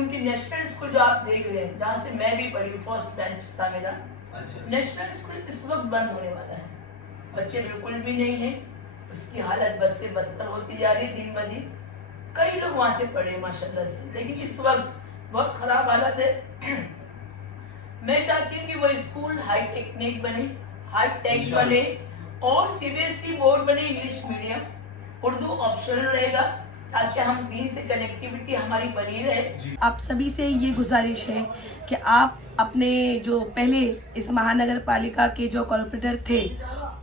हूँ कि national school जो आप देख रहे हैं, जहाँ से मैं भी पढ़ी, फर्स्ट बेंच था मेरा, नेशनल स्कूल इस वक्त बंद होने वाला है। बच्चे बिल्कुल भी नहीं है, उसकी हालत बद से बदतर होती जा रही है दिन ब दिन। कई लोग वहाँ से पढ़े माशाल्लाह से, लेकिन इस वक्त बहुत खराब हालत है। मैं चाहती हूँ कि वो स्कूल हाई टेक्निक बने, हाई टेक बने और सीबीएसई बोर्ड बने, इंग्लिश मीडियम, उर्दू ऑप्शनल रहेगा, ताकि हम दीन से कनेक्टिविटी हमारी बनी रहे। आप सभी से ये गुजारिश है कि आप अपने जो पहले इस महानगर पालिका के जो कॉर्पोरेटर थे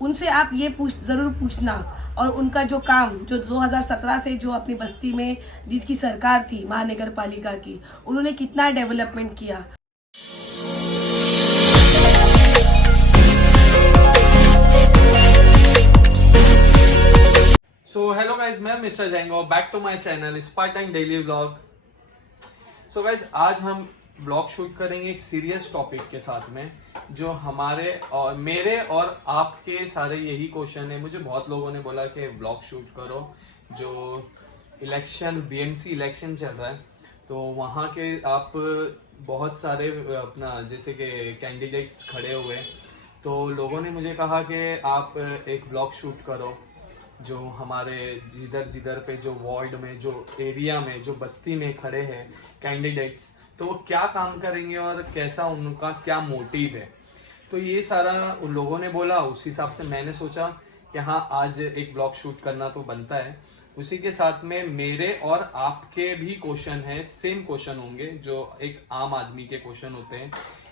उनसे आप ये ज़रूर पूछना, और उनका जो काम जो 2017 से जो अपनी बस्ती में जिसकी सरकार थी महानगर पालिका की, उन्होंने कितना डेवलपमेंट किया। सो हेलो गाइज, मैं mister Jango, back to my channel Spartan daily vlog. So guys, आज हम ब्लॉग शूट करेंगे एक सीरियस टॉपिक के साथ में, जो हमारे और मेरे और आपके सारे यही क्वेश्चन है। मुझे बहुत लोगों ने बोला कि ब्लॉग शूट करो, जो इलेक्शन बीएमसी इलेक्शन चल रहा है, तो वहाँ के आप बहुत सारे अपना जैसे कि कैंडिडेट्स खड़े हुए, तो लोगों ने मुझे कहा कि आप एक ब्लॉग शूट करो, जो हमारे जिधर जिधर पे जो वार्ड में, जो एरिया में, जो बस्ती में खड़े हैं कैंडिडेट्स, तो वो क्या काम करेंगे और कैसा उनका क्या मोटिव है। तो ये सारा उन लोगों ने बोला, उस हिसाब से मैंने सोचा कि हाँ, आज एक ब्लॉग शूट करना तो बनता है। उसी के साथ में मेरे और आपके भी क्वेश्चन है, सेम क्वेश्चन होंगे जो एक आम आदमी के क्वेश्चन होते हैं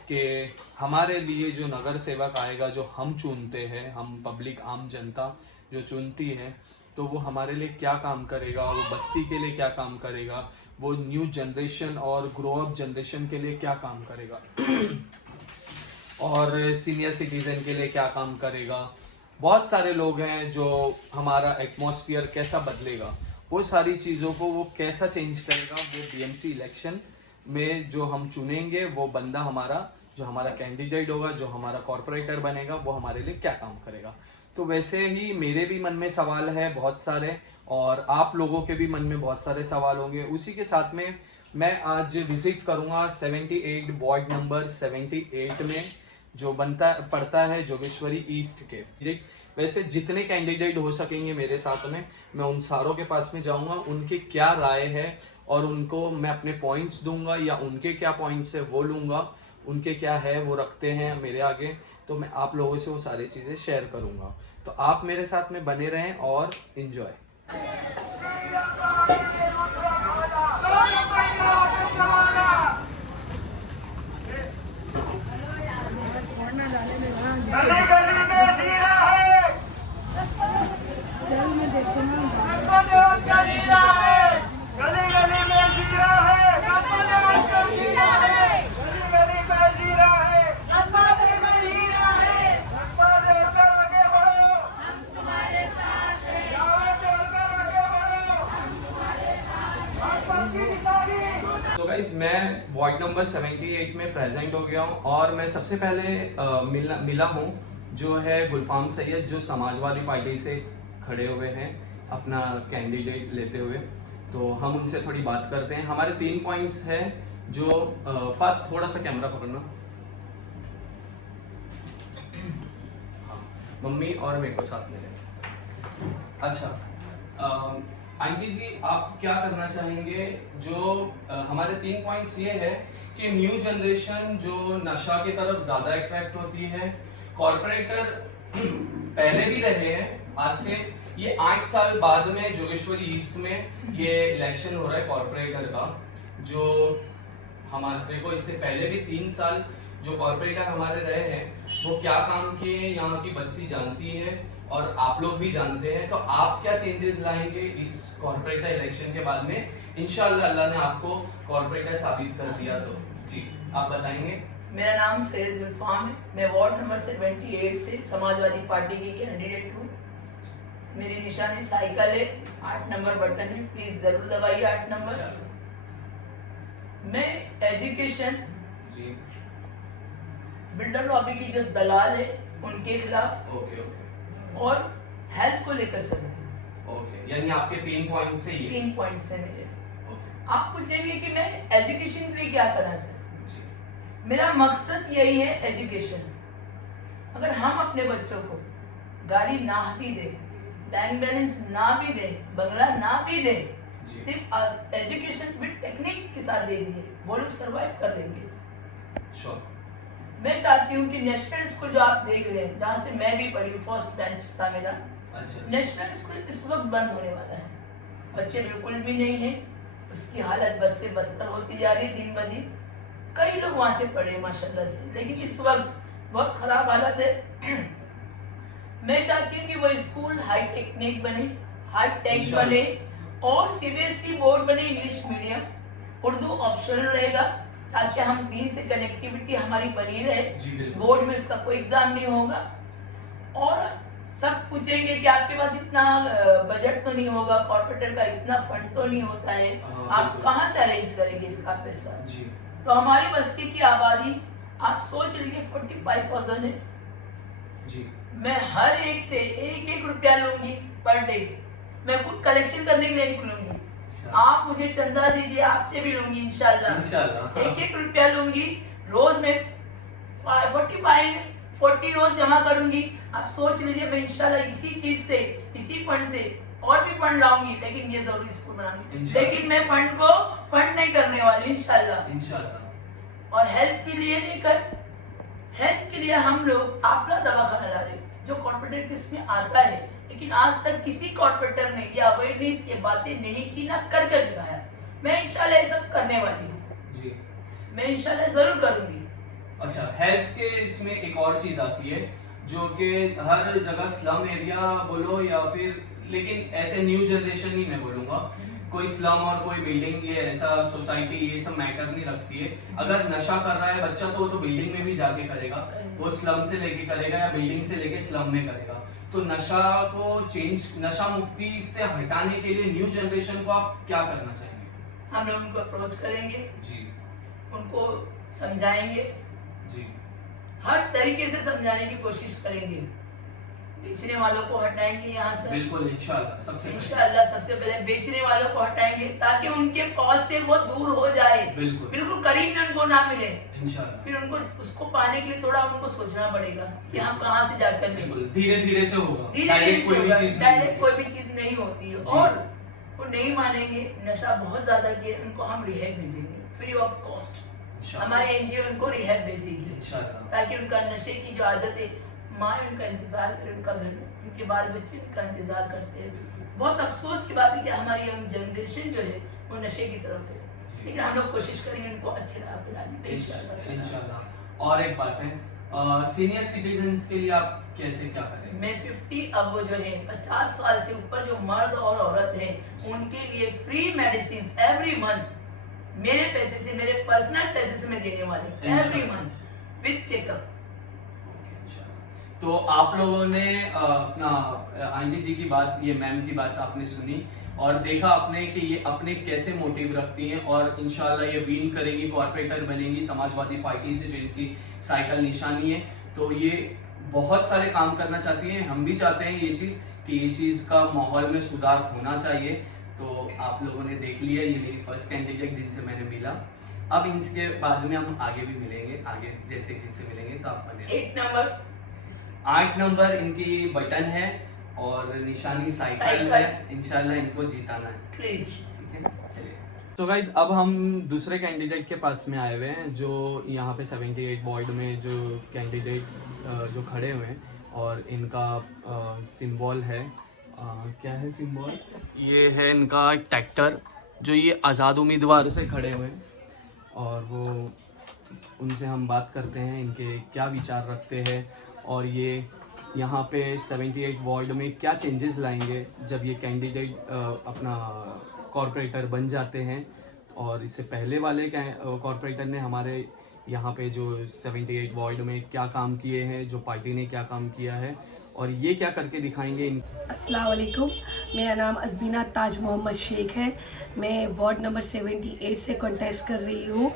कि हमारे लिए जो नगर सेवक आएगा, जो हम चुनते हैं, हम पब्लिक आम जनता जो चुनती है, तो वो हमारे लिए क्या काम करेगा, वो बस्ती के लिए क्या काम करेगा, वो न्यू जनरेशन और ग्रो अप जनरेशन के लिए क्या काम करेगा और सीनियर सिटीजन के लिए क्या काम करेगा। बहुत सारे लोग हैं, जो हमारा एटमॉस्फेयर कैसा बदलेगा, वो सारी चीज़ों को वो कैसा चेंज करेगा, वो बीएमसी इलेक्शन में जो हम चुनेंगे वो बंदा हमारा, जो हमारा कैंडिडेट होगा, जो हमारा कॉर्पोरेटर बनेगा, वो हमारे लिए क्या काम करेगा। तो वैसे ही मेरे भी मन में सवाल है बहुत सारे, और आप लोगों के भी मन में बहुत सारे सवाल होंगे। उसी के साथ में मैं आज विजिट करूंगा 78 वार्ड नंबर 78 में, जो पड़ता है जोगेश्वरी ईस्ट के। वैसे जितने कैंडिडेट हो सकेंगे मेरे साथ में, मैं उन सारों के पास में जाऊंगा, उनकी क्या राय है और उनको मैं अपने पॉइंट्स दूंगा, या उनके क्या पॉइंट्स है वो लूंगा, उनके क्या है वो रखते हैं मेरे आगे, तो मैं आप लोगों से वो सारी चीज़ें शेयर करूंगा। तो आप मेरे साथ में बने रहें और इन्जॉय। तो गाइस, मैं वार्ड नंबर 78 में प्रेजेंट हो गया हूँ, और मैं सबसे पहले मिला हूँ जो है गुलफाम सैयद, जो समाजवादी पार्टी से खड़े हुए हैं अपना कैंडिडेट लेते हुए। तो हम उनसे थोड़ी बात करते हैं। हमारे 3 पॉइंट्स हैं, जो फात थोड़ा सा कैमरा पकड़ना, हाँ, मम्मी और मेरे को साथ में लें। अच्छा, आंटी जी, आप क्या करना चाहेंगे? जो हमारे 3 पॉइंट्स ये है कि न्यू जनरेशन जो नशा की तरफ ज्यादा अट्रैक्ट होती है, कॉर्पोरेटर पहले भी रहे हैं, आज से ये 8 साल बाद में जोगेश्वरी ईस्ट में ये इलेक्शन हो रहा है कॉर्पोरेटर का। जो हमारे को इससे पहले भी 3 साल जो कॉर्पोरेटर हमारे रहे हैं, वो क्या काम किए यहाँ की बस्ती जानती है, और आप लोग भी जानते हैं। तो आप क्या चेंजेस लाएंगे इस कॉर्पोरेटर इलेक्शन के बाद में? इंशाल्लाह अल्लाह ने आपको कॉर्पोरेटर साबित कर दिया, तो जी आप बताएंगे। मेरा नाम सैयद गुलफाम है, मैं वार्ड नंबर 78 से समाजवादी पार्टी की कैंडिडेट हूँ। मेरी निशानी साइकिल है, 8 नंबर बटन है, प्लीज जरूर दबाइए 8 नंबर। मैं एजुकेशन, बिल्डर लॉबी की जो दलाल है उनके खिलाफ, और हेल्थ को लेकर चल रही है। यानी आपके 3 पॉइंट्स है ये? 3 पॉइंट्स है मेरे। आप पूछेंगे कि मैं एजुकेशन के लिए क्या करना चाहती हूँ। मेरा मकसद यही है एजुकेशन। अगर हम अपने बच्चों को गाड़ी ना भी दे, बैंक बैलेंस ना भी दे, बंगला ना भी दे, सिर्फ एजुकेशन विद टेक्निक के साथ दे दिए, वो लोग सरवाइव कर लेंगे। मैं चाहती हूँ कि नेशनल स्कूल जो आप देख रहे हैं, जहाँ से मैं भी पढ़ी, फर्स्ट बेंच था मेरा, नेशनल स्कूल इस वक्त बंद होने वाला है। बच्चे बिल्कुल भी नहीं है, उसकी हालत बस से बदतर होती जा रही दिन ब दिन। कई लोग वहाँ से पढ़े माशाल्लाह से, लेकिन इस वक्त बहुत खराब हालत है। मैं चाहती हूँ कि वो स्कूल हाई टेक्निक बने, हाई टेक बने और सीबीएसई बोर्ड बने, इंग्लिश मीडियम, उर्दू ऑप्शनल रहेगा ताकि हम दीन से कनेक्टिविटी हमारी बनी रहे। बोर्ड में उसका कोई एग्जाम नहीं होगा। और सब पूछेंगे कि आपके पास इतना बजट तो नहीं होगा, कॉर्पोरेटर का इतना फंड तो नहीं होता है, आप कहाँ से अरेंज करेंगे इसका पैसा। तो हमारी बस्ती की आबादी आप सोच लीजिए 45,000 है जी। मैं हर एक से एक एक रुपया लूंगी पर डे। मैं खुद कलेक्शन करने के लिए निकलूंगी, आप मुझे चंदा दीजिए, आपसे भी लूंगी इंशाल्लाह। एक एक रुपया लूंगी, रोज में 40 रोज जमा करूंगी। आप सोच लीजिए मैं इंशाल्लाह इसी चीज से, इसी फंड से और भी फंड लाऊंगी, लेकिन ये जरूरी स्कूल बनाऊंगी। लेकिन मैं फंड को फंड नहीं करने वाली इंशाल्लाह। और हेल्थ के लिए लेकर, हेल्थ के लिए हम लोग आपला दवाखाना ला रहे हैं जो कॉर्पोरेटर किसमें आता है, लेकिन आज तक किसी कॉर्पोरेटर ने ये अवेयरनेस ये बातें नहीं की, ना कर दिखाया। मैं इंशाल्लाह ये सब करने वाली हूँ, मैं इंशाल्लाह जरूर करूंगी। अच्छा, हेल्थ के इसमें एक और चीज आती है जो कि हर जगह स्लम एरिया बोलो या फिर, लेकिन ऐसे न्यू जनरेशन ही मैं बोलूंगा, कोई स्लम और कोई बिल्डिंग, ये ऐसा सोसाइटी ये सब मैटर नहीं रखती है। अगर नशा कर रहा है बच्चा तो वो तो बिल्डिंग में भी जाके करेगा, वो स्लम से लेके करेगा या बिल्डिंग से लेके स्लम में करेगा। तो नशा को चेंज, नशा मुक्ति से हटाने के लिए न्यू जनरेशन को आप क्या करना चाहिए? हम लोग उनको अप्रोच करेंगे जी, उनको समझाएंगे जी, हर तरीके से समझाने की कोशिश करेंगे। बेचने वालों को हटाएंगे यहाँ से, बिल्कुल इंशाल्लाह। सबसे पहले बेचने वालों को हटाएंगे ताकि उनके पहुंच से वो दूर हो जाए, बिल्कुल करीब में उनको ना मिले इंशाल्लाह। फिर उनको उसको पाने के लिए थोड़ा उनको सोचना पड़ेगा कि हम कहाँ से जाकर लेंगे। धीरे धीरे से होगा, डायरेक्ट कोई भी चीज नहीं होती है। और वो नहीं मानेंगे, नशा बहुत ज्यादा किए, उनको हम रिहैब भेजेंगे फ्री ऑफ कॉस्ट। हमारे एनजीओ उनको रिहैब भेजेगी ताकि उनका नशे की जो आदत है, माँ उनका इंतजार करे, उनका घर में उनके बाल बच्चे उनका इंतजार करते हैं। बहुत अफसोस की बात है कि हमारी यंग जनरेशन जो है वो नशे की तरफ है, लेकिन हम लोग कोशिश करेंगे उनको अच्छी राह पिलाने की इंशाल्लाह। और एक बात है, सीनियर सिटीजन्स के लिए आप कैसे क्या करें? मैं 50 अब जो है 50 साल से ऊपर जो मर्द और औरत है उनके लिए फ्री मेडिसिन एवरी मंथ मेरे पैसे से, मेरे पर्सनल पैसे से मैं देने वाली हूँ एवरी मंथ विद चेकअप। तो आप लोगों ने अपना आंटी जी की बात, ये मैम की बात आपने सुनी और देखा आपने कि ये अपने कैसे मोटिव रखती हैं और इंशाल्लाह ये विन करेंगी, कॉर्पोरेटर बनेंगी समाजवादी पार्टी से, जो इनकी साइकिल निशानी है। तो ये बहुत सारे काम करना चाहती हैं, हम भी चाहते हैं ये चीज़ कि ये चीज़ का माहौल में सुधार होना चाहिए। तो आप लोगों ने देख लिया, ये मेरी फर्स्ट कैंडिडेट जिनसे मैंने मिला। अब इनके बाद में हम आगे भी मिलेंगे, आगे जैसे जिनसे मिलेंगे तो आप बने 8 नंबर इनकी बटन है और निशानी साइकिल है। इंशाल्लाह इनको जिताना है प्लीज, ठीक है। चलिए तो गाइज अब हम दूसरे कैंडिडेट के पास में आए हुए हैं जो यहाँ पे 78 वार्ड में जो कैंडिडेट जो खड़े हुए हैं और इनका सिंबल है, क्या है सिंबल? ये है इनका ट्रैक्टर जो ये आज़ाद उम्मीदवार से खड़े हुए हैं और वो उनसे हम बात करते हैं इनके क्या विचार रखते हैं और ये यहाँ पे 78 वार्ड में क्या चेंजेस लाएंगे जब ये कैंडिडेट अपना कॉर्पोरेटर बन जाते हैं। और इससे पहले वाले कॉर्पोरेटर ने हमारे यहाँ पे जो 78 वार्ड में क्या काम किए हैं, जो पार्टी ने क्या काम किया है और ये क्या करके दिखाएंगे। अस्सलाम वालेकुम, मेरा नाम अज़बीना ताज मोहम्मद शेख है। मैं वार्ड नंबर 78 से कॉन्टेस्ट कर रही हूँ।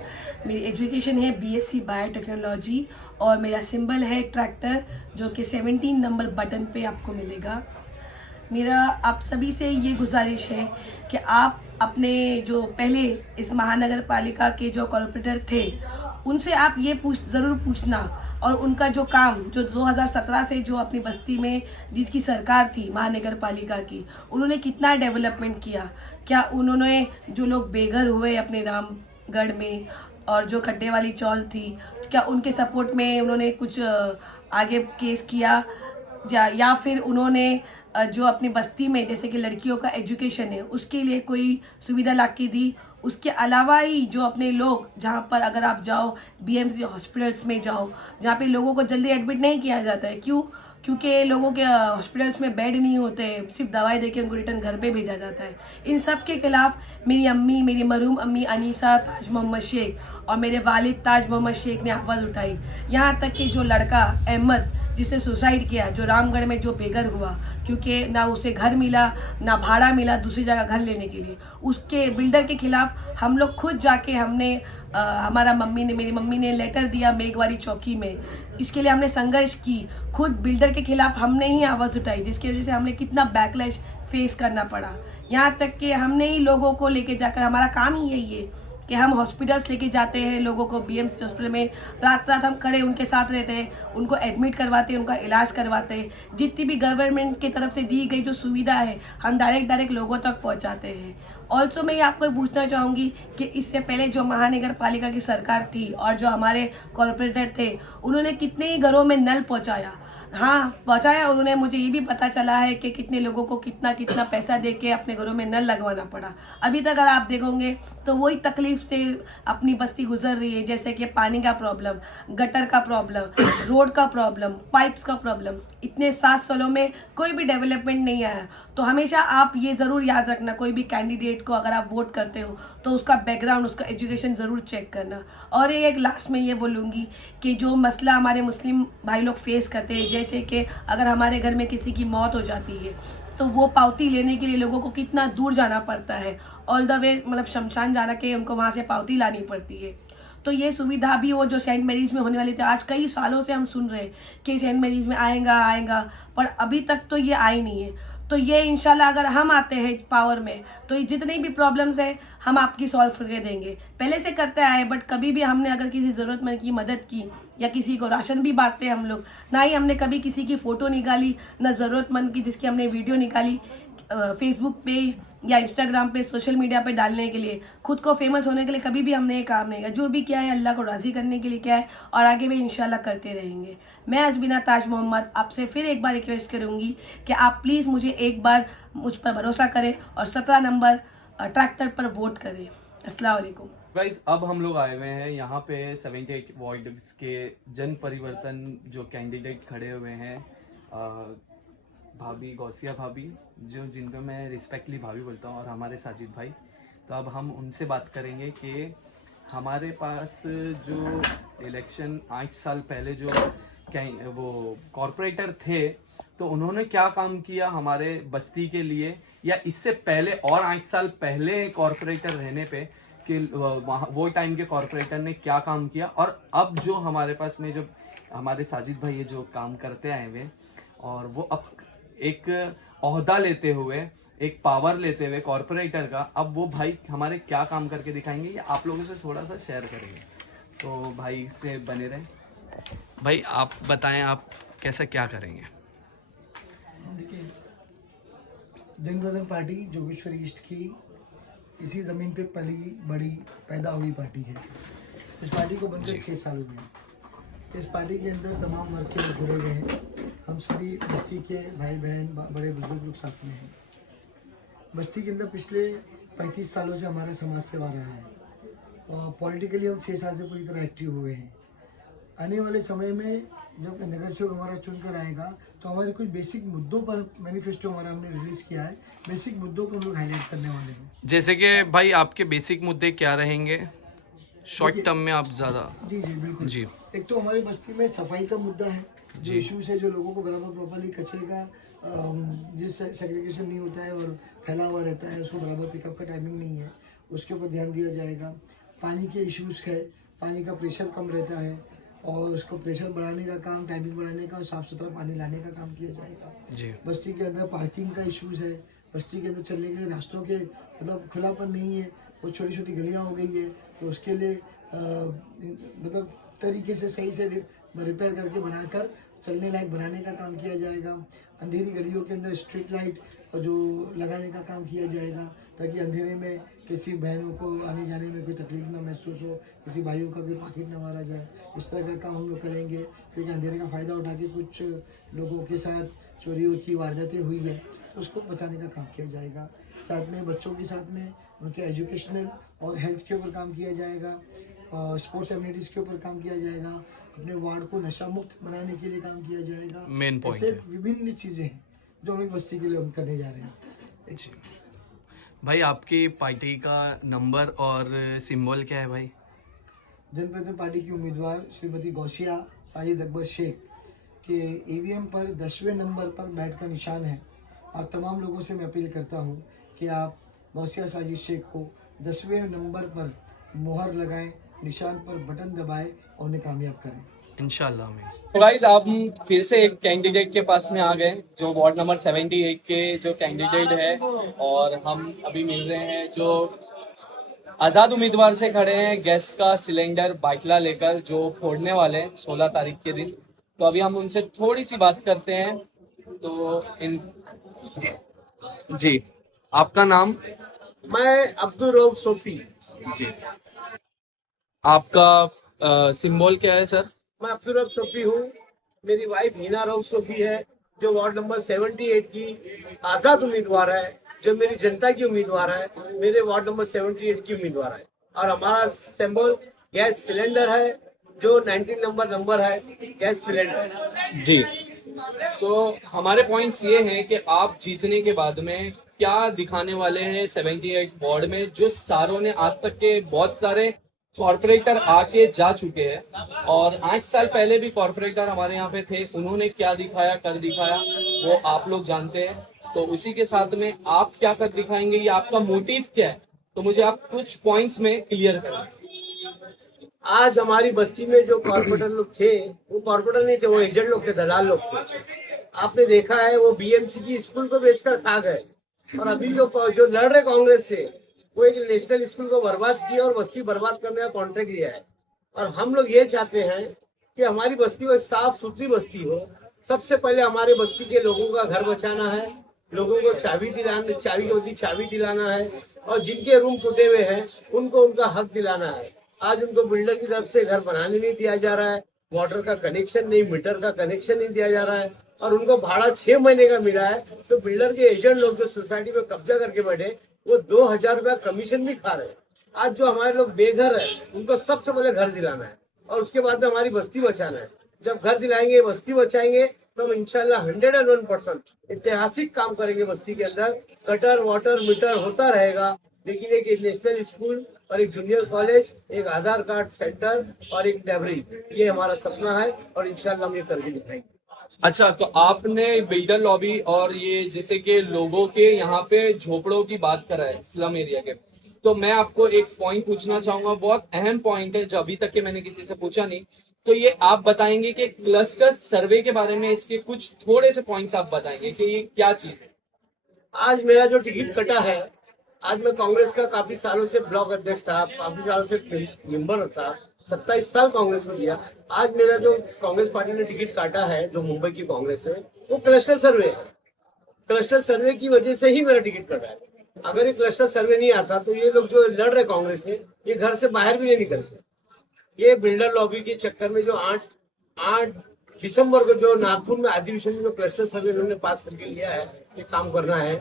मेरी एजुकेशन है BSc बायोटेक्नोलॉजी और मेरा सिंबल है ट्रैक्टर जो कि 17 नंबर बटन पे आपको मिलेगा। मेरा आप सभी से ये गुजारिश है कि आप अपने जो पहले इस महानगर पालिका के जो कॉर्पोरेटर थे उनसे आप ये ज़रूर पूछना, और उनका जो काम जो 2017 से जो अपनी बस्ती में जिसकी सरकार थी महानगर पालिका की, उन्होंने कितना डेवलपमेंट किया। क्या उन्होंने जो लोग बेघर हुए अपने रामगढ़ में और जो खड्डे वाली चौल थी, क्या उनके सपोर्ट में उन्होंने कुछ आगे केस किया, या फिर उन्होंने जो अपनी बस्ती में जैसे कि लड़कियों का एजुकेशन है उसके लिए कोई सुविधा ला के दी। उसके अलावा ही जो अपने लोग जहाँ पर अगर आप जाओ बीएमसी हॉस्पिटल्स में जाओ जहाँ पे लोगों को जल्दी एडमिट नहीं किया जाता है, क्यों? क्योंकि लोगों के हॉस्पिटल्स में बेड नहीं होते, सिर्फ दवाई देके उनको रिटर्न घर पे भेजा जाता है। इन सब के खिलाफ मेरी मरहूम अम्मी अनीसा ताज मोहम्मद शेख और मेरे वालिद ताज मोहम्मद शेख ने आवाज़ उठाई। यहाँ तक कि जो लड़का अहमद जिसने सुसाइड किया, जो रामगढ़ में जो बेघर हुआ, क्योंकि ना उसे घर मिला ना भाड़ा मिला दूसरी जगह घर लेने के लिए, उसके बिल्डर के खिलाफ हम लोग खुद जाके हमने मेरी मम्मी ने लेटर दिया मेघवारी चौकी में। इसके लिए हमने संघर्ष की, खुद बिल्डर के खिलाफ हमने ही आवाज़ उठाई, जिसकी वजह से हमने कितना बैकलैश फेस करना पड़ा। यहाँ तक कि हमने ही लोगों को लेके जाकर, हमारा काम ही यही है कि हम हॉस्पिटल्स लेके जाते हैं लोगों को, बीएमसी हॉस्पिटल में रात रात हम खड़े उनके साथ रहते हैं, उनको एडमिट करवाते हैं, उनका इलाज करवाते हैं। जितनी भी गवर्नमेंट की तरफ से दी गई जो सुविधा है हम डायरेक्ट लोगों तक पहुंचाते हैं। ऑल्सो मैं आपको पूछना चाहूँगी कि इससे पहले जो महानगर पालिका की सरकार थी और जो हमारे कॉर्पोरेटर थे उन्होंने कितने ही घरों में नल पहुँचाया। हाँ पहुँचाया, उन्होंने मुझे ये भी पता चला है कि कितने लोगों को कितना कितना पैसा दे के अपने घरों में नल लगवाना पड़ा। अभी तक अगर आप देखोगे तो वही तकलीफ से अपनी बस्ती गुजर रही है, जैसे कि पानी का प्रॉब्लम, गटर का प्रॉब्लम, रोड का प्रॉब्लम, पाइप्स का प्रॉब्लम। इतने 7 सालों में कोई भी डेवलपमेंट नहीं आया। तो हमेशा आप ये ज़रूर याद रखना, कोई भी कैंडिडेट को अगर आप वोट करते हो तो उसका बैकग्राउंड, उसका एजुकेशन ज़रूर चेक करना। और एक लास्ट में ये बोलूँगी कि जो मसला हमारे मुस्लिम भाई लोग फेस करते हैं, जैसे कि अगर हमारे घर में किसी की मौत हो जाती है तो वो पावती लेने के लिए लोगों को कितना दूर जाना पड़ता है, ऑल द वे मतलब शमशान जाना के उनको वहाँ से पावती लानी पड़ती है। तो ये सुविधा भी वो जो सेंट मैरीज में होने वाली थी, आज कई सालों से हम सुन रहे हैं कि सेंट मैरीज में आएगा, पर अभी तक तो ये आई नहीं है। तो ये इंशाल्लाह अगर हम आते हैं पावर में तो ये जितनी भी प्रॉब्लम्स है हम आपकी सॉल्व करके देंगे। पहले से करते आए, बट कभी भी हमने अगर किसी ज़रूरतमंद की मदद की या किसी को राशन भी बांटते हैं हम लोग, ना ही हमने कभी किसी की फ़ोटो निकाली, ना ज़रूरतमंद की जिसकी हमने वीडियो निकाली फेसबुक पे या इंस्टाग्राम पे, सोशल मीडिया पे डालने के लिए, खुद को फेमस होने के लिए कभी भी हमने ये काम नहीं किया। जो भी किया है अल्लाह को राज़ी करने के लिए किया है और आगे भी इंशाल्लाह करते रहेंगे। मैं अज़मीना ताज मोहम्मद आपसे फिर एक बार रिक्वेस्ट करूँगी कि आप प्लीज़ मुझे एक बार मुझ पर भरोसा करें और 17 नंबर ट्रैक्टर पर वोट करें। अस्सलाम वालेकुम। गाइस अब हम लोग आए हुए हैं यहाँ पे 78 वार्ड्स के जन परिवर्तन जो कैंडिडेट खड़े हुए हैं, भाभी गौसिया भाभी, जिनको मैं रिस्पेक्टली भाभी बोलता हूँ, और हमारे साजिद भाई। तो अब हम उनसे बात करेंगे कि हमारे पास जो इलेक्शन 8 साल पहले जो वो कॉर्पोरेटर थे तो उन्होंने क्या काम किया हमारे बस्ती के लिए, या इससे पहले और 8 साल पहले कॉर्पोरेटर रहने पे कि वो टाइम के कॉर्पोरेटर ने क्या काम किया, और अब जो हमारे पास में जो हमारे साजिद भाई ये जो काम करते आए हुए और वो अब एक ओहदा लेते हुए, एक पावर लेते हुए कॉर्पोरेटर का, अब वो भाई हमारे क्या काम करके दिखाएंगे ये आप लोगों से थोड़ा सा शेयर करेंगे। तो भाई से बने रहें। भाई आप बताएं आप कैसा क्या करेंगे। देखिए, जनप्रदन पार्टी जोगेश्वरी ईस्ट की इसी ज़मीन पे पली बड़ी पैदा हुई पार्टी है। इस पार्टी को बनकर 6 साल हुए हैं। इस पार्टी के अंदर तमाम वर्ग के लोग जुड़े हुए हैं। हम सभी बस्ती के भाई बहन बड़े बुजुर्ग लोग साथ में हैं। बस्ती के अंदर पिछले 35 सालों से हमारा समाज सेवा रहा है और पॉलिटिकली हम 6 साल से पूरी तरह एक्टिव हुए हैं। आने वाले समय में जब नगर सेवक हमारा चुनकर आएगा तो हमारे कुछ बेसिक मुद्दों पर मैनिफेस्टो हमारा हमने रिलीज़ किया है। बेसिक मुद्दों को हम लोग हाईलाइट करने वाले हैं। जैसे कि भाई आपके बेसिक मुद्दे क्या रहेंगे शॉर्ट टर्म में, आप ज़्यादा? जी बिल्कुल जी। एक तो हमारी बस्ती में सफाई का मुद्दा है, जो इशूज़ है, जो लोगों को बराबर प्रॉपरली कचरे का जिस सेग्रीगेशन नहीं होता है और फैला हुआ रहता है, उसको बराबर पिकअप का टाइमिंग नहीं है, उसके ऊपर ध्यान दिया जाएगा। पानी के इश्यूज़ है, पानी का प्रेशर कम रहता है, और उसको प्रेशर बढ़ाने का काम, टाइमिंग बढ़ाने का और साफ़ सुथरा पानी लाने का काम किया जाएगा। जी। बस्ती के अंदर पार्किंग का इश्यूज़ है, बस्ती के अंदर चलने के लिए रास्तों के मतलब खुलापन नहीं है, वो छोटी छोटी गलियाँ हो गई है, तो उसके लिए मतलब तरीके से सही से रिपेयर करके बनाकर चलने लायक बनाने का काम किया जाएगा। अंधेरी गलियों के अंदर स्ट्रीट लाइट जो लगाने का काम किया जाएगा, ताकि अंधेरे में किसी बहनों को आने जाने में कोई तकलीफ ना महसूस हो, किसी भाइयों का कोई पाकिट ना मारा जाए। इस तरह का काम हम लोग करेंगे, क्योंकि अंधेरे का फ़ायदा उठा के कुछ लोगों के साथ चोरी की वारदातें हुई है, तो उसको बचाने का काम किया जाएगा। साथ में बच्चों के साथ में उनके एजुकेशनल और हेल्थ के ऊपर काम किया जाएगा, स्पोर्ट्स एमिनिटीज़ के ऊपर काम किया जाएगा, अपने वार्ड को नशा मुक्त बनाने के लिए काम किया जाएगा। मेन पॉइंट ऐसे है। विभिन्न चीज़ें हैं जो हम एक बस्ती के लिए हम करने जा रहे हैं। जी भाई, आपकी पार्टी का नंबर और सिंबल क्या है भाई? जनप्रतिनिधि पार्टी की उम्मीदवार श्रीमती गौसिया साजिद अकबर शेख के ईवीएम पर 10वें नंबर पर बैट का निशान है। आप तमाम लोगों से मैं अपील करता हूं कि आप गौसिया साजिद शेख को 10वें नंबर पर मुहर लगाएं, निशान पर बटन दबाएं और उन्हें कामयाब करें। इंशाल्लाह में। तो गाइस, आप फिर से एक कैंडिडेट के पास में आ गए, जो वार्ड नंबर 78 के जो कैंडिडेट है, और हम अभी मिल रहे हैं जो आज़ाद उम्मीदवार से खड़े हैं गैस का सिलेंडर बाइटला लेकर, जो फोड़ने वाले हैं 16 तारीख के दिन। तो अभी हम उनसे थोड़ी सी बात करते हैं। तो जी, आपका नाम? मैं अब्दुल रऊफ सोफी। जी। आपका सिंबल क्या है सर? मैं अब्दुल रऊफ सोफी हूँ। मेरी वाइफ हिना रऊफ सोफी है, जो वार्ड नंबर 78 की आज़ाद उम्मीदवार है, जो मेरी जनता की उम्मीदवार है, मेरे वार्ड नंबर 78 की उम्मीदवार है। और हमारा सिंबल गैस सिलेंडर है, जो 19 नंबर है गैस सिलेंडर। जी। तो हमारे पॉइंट्स ये हैं कि आप जीतने के बाद में क्या दिखाने वाले हैं 78 वार्ड में, जो सारों ने आज तक के बहुत सारे कॉर्पोरेटर आके जा चुके हैं, और 8 साल पहले भी कॉर्पोरेटर हमारे यहाँ पे थे, उन्होंने क्या दिखाया, कर दिखाया, वो आप लोग जानते हैं। तो उसी के साथ में आप क्या कर दिखाएंगे, ये आपका मोटिव क्या है, तो मुझे आप कुछ पॉइंट्स में क्लियर करें। आज हमारी बस्ती में जो कॉर्पोरेटर लोग थे, वो कॉर्पोरेटर नहीं थे, वो एजेंट लोग थे, दलाल लोग थे। आपने देखा है वो बीएमसी की स्कूल को बेचकर खा गए, और अभी जो लड़ रहे कांग्रेस से, वो एक नेशनल स्कूल को बर्बाद किया और बस्ती बर्बाद करने का कॉन्ट्रैक्ट लिया है। और हम लोग ये चाहते हैं कि हमारी बस्ती वो साफ सुथरी बस्ती हो। सबसे पहले हमारे बस्ती के लोगों का घर बचाना है, लोगों को चाबी दिलाना है, और जिनके रूम टूटे हुए हैं उनको उनका हक दिलाना है। आज उनको बिल्डर की तरफ से घर बनाने नहीं दिया जा रहा है, वाटर का कनेक्शन नहीं, मीटर का कनेक्शन नहीं दिया जा रहा है, और उनको भाड़ा 6 महीने का मिला है। तो बिल्डर के एजेंट लोग जो सोसाइटी में कब्जा करके बैठे, वो 2000 रुपया कमीशन भी खा रहे हैं। आज जो हमारे लोग बेघर है, उनको सबसे पहले घर दिलाना है, और उसके बाद में हमारी बस्ती बचाना है। जब घर दिलाएंगे, बस्ती बचाएंगे, तो हम इंशाल्लाह 101% ऐतिहासिक काम करेंगे बस्ती के अंदर। गटर, वाटर, मीटर होता रहेगा, लेकिन एक नेशनल स्कूल और एक जूनियर कॉलेज, एक आधार कार्ड सेंटर और एक लाइब्रेरी, ये हमारा सपना है, और इंशाल्लाह हम ये करके दिखाएंगे। अच्छा, तो आपने बिल्डर लॉबी और ये जैसे कि लोगों के यहाँ पे झोपड़ों की बात करा है, स्लम एरिया के, तो मैं आपको एक पॉइंट पूछना चाहूंगा, बहुत अहम पॉइंट है जो अभी तक के मैंने किसी से पूछा नहीं। तो ये आप बताएंगे कि क्लस्टर सर्वे के बारे में, इसके कुछ थोड़े से पॉइंट्स आप बताएंगे कि ये क्या चीज है? आज मेरा जो टिकट कटा है, आज मैं कांग्रेस का काफी सालों से ब्लॉक अध्यक्ष था, काफी सालों से मेंबर था, 27 साल कांग्रेस को दिया। आज मेरा जो कांग्रेस पार्टी ने टिकट काटा है, जो मुंबई की कांग्रेस है, वो क्लस्टर सर्वे है। क्लस्टर सर्वे की वजह से ही मेरा टिकट कटा है। अगर ये क्लस्टर सर्वे नहीं आता, तो ये लोग जो लड़ रहे कांग्रेस से, ये घर से बाहर भी नहीं निकलते। ये बिल्डर लॉबी के चक्कर में जो 8 दिसंबर को जो नागपुर में अधिवेशन में जो क्लस्टर सर्वे उन्होंने पास करके लिया है, ये काम करना है,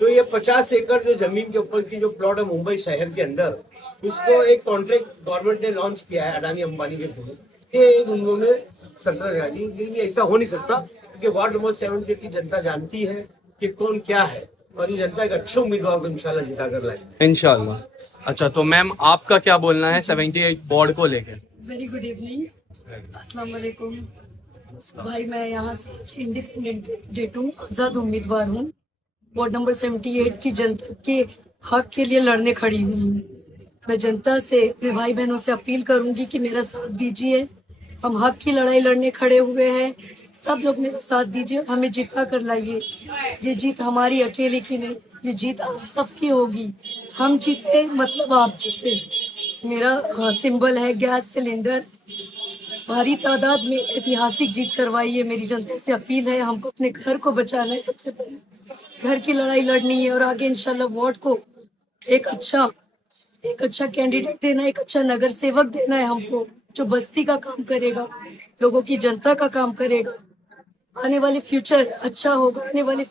तो ये 50 एकड़ जो जमीन के ऊपर की जो प्लॉट है मुंबई शहर के अंदर, उसको एक कॉन्ट्रैक्ट गवर्नमेंट ने लॉन्च किया है अडानी अंबानी के थ्रू। ये उन्होंने संतरा डाली, लेकिन ऐसा हो नहीं सकता, क्योंकि वार्ड नंबर 78 की जनता जानती है कि कौन क्या है, और ये जनता एक अच्छे उम्मीदवार को इंशाल्लाह जिता कर लाएगी इंशाल्लाह। अच्छा, तो मैम आपका क्या बोलना है 78 वार्ड को लेकर? वेरी गुड इवनिंग, अस्सलाम वालेकुम भाई। मैं यहाँ से इंडिपेंडेंट कैंडिडेट हूँ, आज़ाद उम्मीदवार हूँ। वार्ड नंबर 78 की जनता के हक के लिए लड़ने खड़ी हुई हूँ। मैं जनता से, अपने भाई बहनों से अपील करूंगी कि मेरा साथ दीजिए, हम हक की लड़ाई लड़ने खड़े हुए हैं। सब लोग मेरा साथ दीजिए, हमें जिता कर लाइए। ये जीत हमारी अकेले की नहीं, ये जीत आप सबकी होगी। हम जीते मतलब आप जीते। मेरा सिंबल है गैस सिलेंडर। भारी तादाद में ऐतिहासिक जीत करवाई है। मेरी जनता से अपील है, हमको अपने घर को बचाना है। सबसे पहले घर की लड़ाई लड़नी है और आगे इंशाल्लाह वार्ड को एक अच्छा कैंडिडेट देना, एक अच्छा नगर सेवक देना है हमको, जो बस्ती का काम करेगा, लोगों की जनता का काम करेगा। आने वाले फ्यूचर अच्छा होगा। आने वाले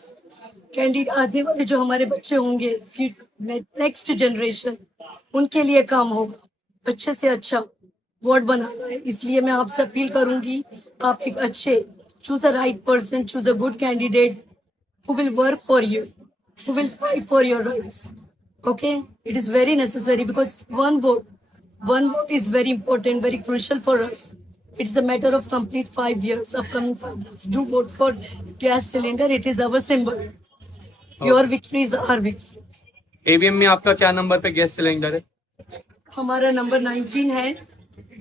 जो हमारे बच्चे होंगे, नेक्स्ट जनरेशन, उनके लिए काम होगा। अच्छे से अच्छा वार्ड बनाना है। इसलिए मैं आपसे अपील करूंगी, आप एक अच्छे choose a right person, choose a good candidate who will work for you, who will fight for your rights. Okay, it is very necessary because one vote is very important, very crucial for us. It's a matter of complete 5 years, upcoming 5 years. Do vote for gas cylinder. It is our symbol. Your victory is our victory. AVM में आपका क्या number पे gas cylinder है? हमारा number 19 है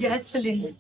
gas cylinder.